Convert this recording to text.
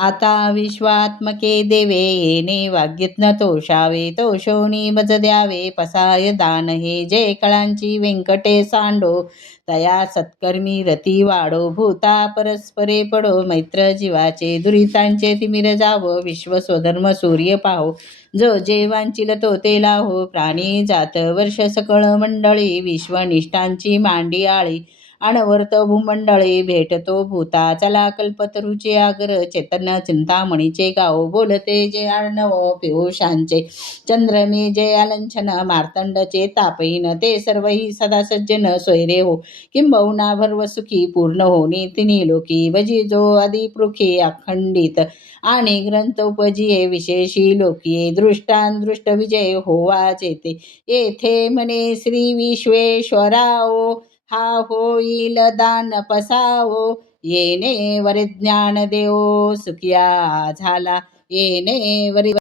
आता विश्वात्मके देवे येणे वाग्यज्ञ तोषावे तोषोनी बज द्यावे पसाय दान हे जय कळांची व्यंकटे सांडो तया सत्कर्मी रती वाढो भूता परस्परे पडो मैत्र जीवाचे दुरितांचे तिमिर जावो विश्व स्वधर्म सूर्य पाहो जो जेवांचिल तो ते लाहो प्राणी जात वर्ष सकळ मंडळी विश्वनिष्ठांची मांडी आळी अनवर्त भूमंडळी भेटतो भूता चला कल्पतरुचे आगर चेतन चिंतामणीचे गाव बोलते जे अर्णव पियुषांचे चंद्रमे जे अलंछन मार्तंडचे तापहीन ते सर्वही सदा सज्जन सोयरे हो किंबहुना भर्व सुखी पूर्ण होणे तिन्ही लोकी भजी जो आदिपृखे अखंडित आणि ग्रंथ उपजिये विशेषी लोकी दृष्टान विजय होवा जेते येथे म्हणे श्री विश्वेश्वराओ हा होईल दान पसावो येणे वरी ज्ञान देव सुखिया झाला येणे वरी